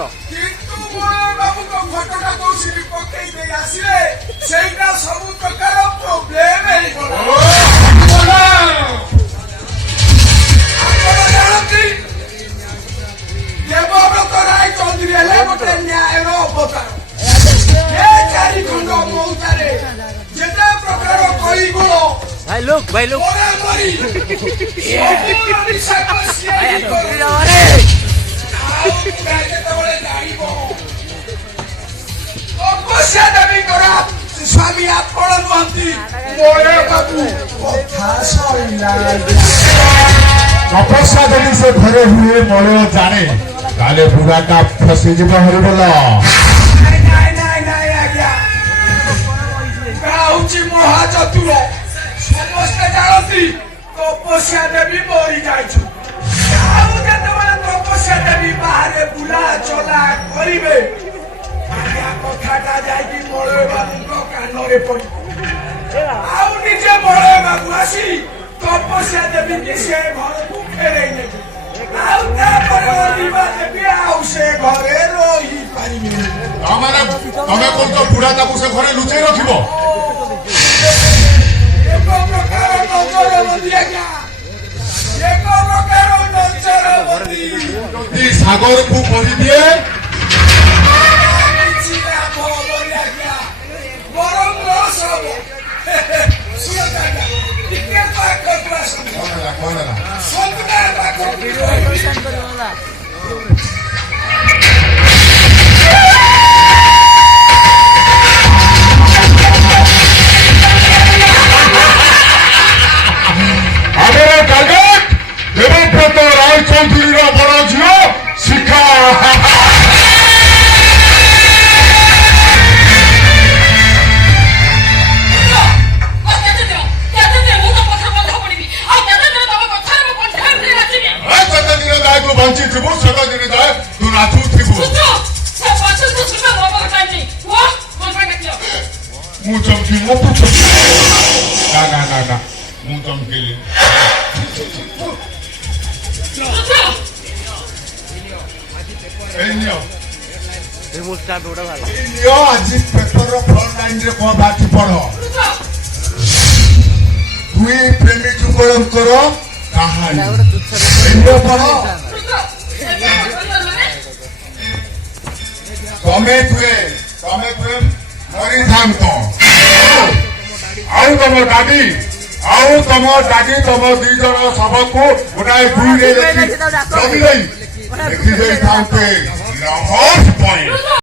କର କିନ୍ତୁ ବାବୁଙ୍କ ଫଟୋଟା କହୁଛି ପକେଇ ଦେଇ ଆସିଲେ ସେଇଟା ସବୁ ପ୍ରକାର ପ୍ରୋବ୍ଲେମ ହେଇଗଲା। ଆପଣ ଜାଣନ୍ତି ଦେବବ୍ରତ ରାୟ ଚୌଧୁରୀ ହେଲେ ଗୋଟେ ନ୍ୟାୟର ଅବତାର। ଏ ଚାରି ଖଣ୍ଡ ମଉତାରେ ଯେତେ ପ୍ରକାର କଳିଗୁଣ ଭାଇ ଲୋକ ମରାମରି ସବୁର ନିଶାକୁ ସିଏ କରେ। ଆଉ ଯେତେବେଳେ ଜାଣିବ ତପସ୍ୟା ଦେବୀଙ୍କର ସ୍ୱାମୀ ଆପଣ ନୁହନ୍ତି ମଳେ ବାବୁ କଥା ସରିଲା। ତପସ୍ୟା ଯଦି ସେ ଘରେ ହୁଏ ମଳୟ ଜାଣେ ତାହେଲେ ବୁଢ଼ାଟା ଫସିଯିବ ହରିବୋଲ। ନାଇଁ ଆଜ୍ଞା ହଉଛି ମହାଚତୁର। ସମସ୍ତେ ଜାଣନ୍ତି ତପସ୍ୟା ଦେବୀ ମରି ଯାଇଛୁ। ଆଉ ଯେତେବେଳେ ତପସ୍ୟା ଦେବୀ ବାହାରେ ବୁଲା ଚଲା କରିବେ ଆଜ୍ଞା କଥାଟା ଯାଇକି ମଳୟ ବାବୁଙ୍କ କାନରେ ପଡିବ। ଆଉ ନିଜେ ମଳୟ ବାବୁ ଆସି ତପସ୍ୟା ଦେବୀକି ସେ ଘରକୁ ଫେରେଇ ନେବେ। ଆଉ ତାପରେ ଅଲିଭା ଦେବୀ ଆଉ ସେ ଘରେ ରହିପାରିବେ। ତମେ କହୁଛ ବୁଢ଼ା ତାକୁ ସେ ଘରେ ଲୁଚେଇ ରଖିବ? ଏକ ପ୍ରକାର ନଜରବନ୍ଦୀ ଆଜ୍ଞା, ଏକ ପ୍ରକାର ନଜରବନ୍ଦୀ। ଯଦି ସାଗରକୁ କହିଦିଏ କିଛି ଲାଭ ହବନି ଆଜ୍ଞା, ବରଂ ଲସ୍ ହବ। ଶୁଣନ୍ତୁ ଆଜ୍ଞା ଟିକେ ପାଖକୁ ଆସନ୍ତୁ। ସନ୍ତୁଳା ପାଖକୁ ଆମର ଟାର୍ଗେଟ ଦେବବ୍ରତ ରାୟ ଚୌଧୁରୀର ବଡ଼ ଝିଅ ଶିଖା। କେତେ ଦିନ ଯାଏ ତୁ ବଞ୍ଚିଥିବୁ ସେତେ ଦିନ ଯାଏ ତୁ ନାଚୁଥିବୁ। ମୁଁ ଚମକିଲି ନା ତୁ ଚମକିଲୁ? ନା ମୁଁ ଚମକିଲି। ଆଜି ପେପର ଫ୍ରଣ୍ଟ ଲାଇନରେ କଣ ବାକି ପଡ। ଦୁଇ ପ୍ରେମୀ ଯୁଗଳଙ୍କର କାହାଣୀ ପଢ। ତମେ ତୁଏ ମରିଥାନ୍ତ। ଆଉ ତମ ଡାଡି ତମ ଦି ଜଣ ଶବକୁ ଗୋଟାଏ ଦୁଇରେ ଦେଖି ଦେଇଥାନ୍ତେ।